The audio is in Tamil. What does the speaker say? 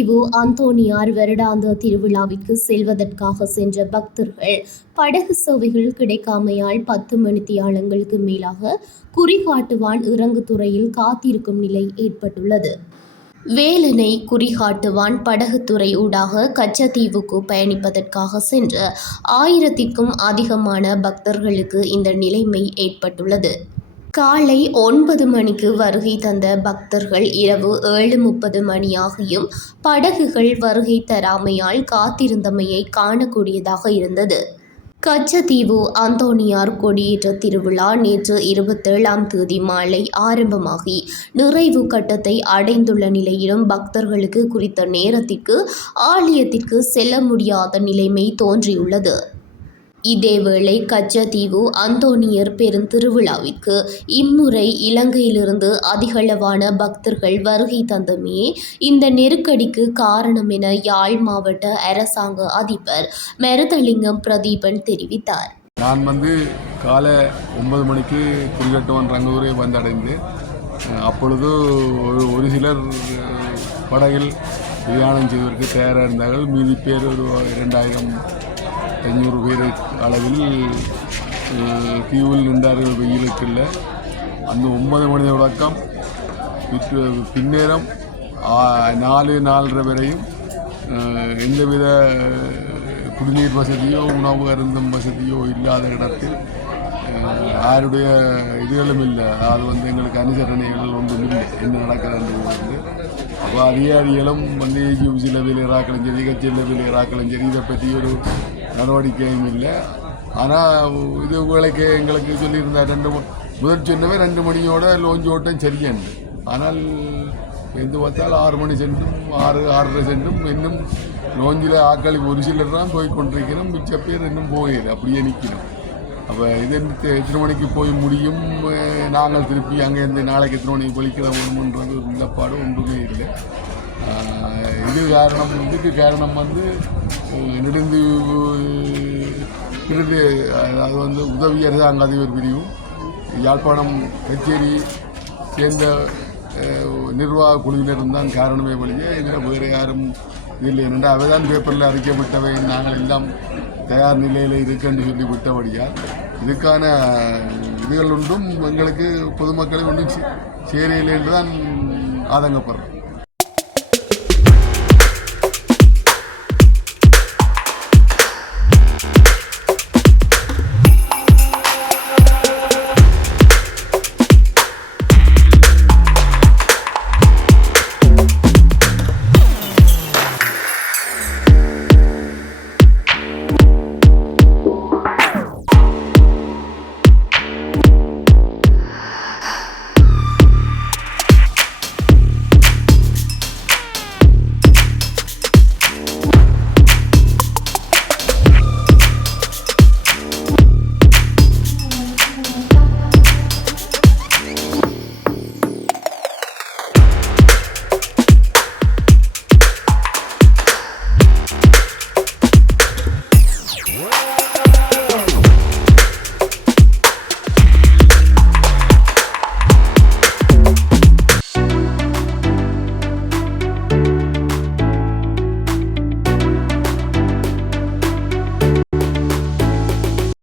கச்சத்தீவு அந்தோணியார் வருடாந்த திருவிழாவிற்கு செல்வதற்காக சென்ற பக்தர்கள் படகு சேவைகள் கிடைக்காமையால் 10 மணித்தியாலங்களுக்கு மேலாக குறிகாட்டுவான் இறங்குதுறையில் காத்திருக்கும் நிலை ஏற்பட்டுள்ளது. வேலனை குறிகாட்டுவான் படகுத்துறை ஊடாக கச்சத்தீவுக்கு பயணிப்பதற்காக சென்ற 1000க்கும் அதிகமான பக்தர்களுக்கு இந்த நிலைமை ஏற்பட்டுள்ளது. காலை 9 மணிக்கு வருகை தந்த பக்தர்கள் இரவு 7:30 மணியாகியும் படகுகள் வருகை தராமையால் காத்திருந்தமையை காணக்கூடியதாக இருந்தது. கச்சத்தீவு அந்தோணியார் கொடியேற்ற திருவிழா நேற்று 27ஆம் தேதி மாலை ஆரம்பமாகி நிறைவு கட்டத்தை அடைந்துள்ள நிலையிலும் பக்தர்களுக்கு குறித்த நேரத்திற்கு ஆலயத்திற்கு செல்ல முடியாத நிலைமை தோன்றியுள்ளது. இதேவேளை கச்சத்தீவு அந்தோணியர் பெருந்திருவிழாவிற்கு இம்முறை இலங்கையிலிருந்து அதிகளவான பக்தர்கள் வருகை தந்தமையே இந்த நெருக்கடிக்கு காரணம் என யாழ் மாவட்ட அரசாங்க அதிபர் மருதலிங்கம் பிரதீபன் தெரிவித்தார். நான் காலை 9 மணிக்கு குறிகட்டுவான் ரங்கூரை வந்தடைந்து அப்பொழுது ஒரு சிலர் படகில் பிரயாணம் செய்வதற்கு தயாராக இருந்தார்கள். மீதி பேர் ஒரு 2500 பேர் அளவில் கியூவில் நின்றார்கள். வெயிலுக்குள்ள அந்த 9 மணி தொடக்கம் பின்னேரம் 4-4:30 வரையும் எந்தவித குடிநீர் வசதியோ உணவு அருந்தும் வசதியோ இல்லாத இடத்தில் யாருடைய இதுகளும் இல்லை. அதாவது எங்களுக்கு அனுசரணைகள் ஒன்றும் இல்லை. என்ன நடக்கிறது அப்போ அதிகாரிகளும் ஏஜிஎம்சி லெவலில் இராக்களும் சரி, கட்சி லெவலில் இராக்களும் சரி, இதை பற்றி ஒரு நடவடிக்கையும் இல்லை. ஆனால் இது வேலைக்கு எங்களுக்கு சொல்லியிருந்தார். முதல் சொன்னவே 2 மணியோட லோஞ்ச் ஓட்டம் சரியாண்டு. ஆனால் எந்த பார்த்தால் 6 மணி சென்றும் 6:30 சென்றும் இன்னும் லோஞ்சில் ஆக்களி ஒரு சிலர் தான் போய் கொண்டிருக்கிறோம். மிச்ச பேர் இன்னும் போகல, அப்படியே நிற்கிறோம். அப்போ இது எத்தனை மணிக்கு போய் முடியும், நாங்கள் திருப்பி அங்கே இருந்து நாளைக்கு எத்தனை மணிக்கு பொழிக்கிற வேணுமன்றது நிலப்பாடு ஒன்றுமே இல்லை. இதுக்கு காரணம் நெடுந்து அதாவது உதவி அரசாங்க அதிபர் பிரிவும் யாழ்ப்பாணம் கச்சேரி சேர்ந்த நிர்வாக குழுவினரும் தான் காரணமே வழியே. இதில் வேறு யாரும் இல்லை. என்னென்றால் அவை தான் பேப்பரில் அறிக்கப்பட்டவை, நாங்கள் எல்லாம் தயார் நிலையில் இருக்குன்னு சொல்லி விட்டபடியால் இதுக்கான இதுகள் ஒன்றும் எங்களுக்கு பொதுமக்களை ஒன்றும் சேரையில் என்று தான் ஆதங்கப்படுறோம்.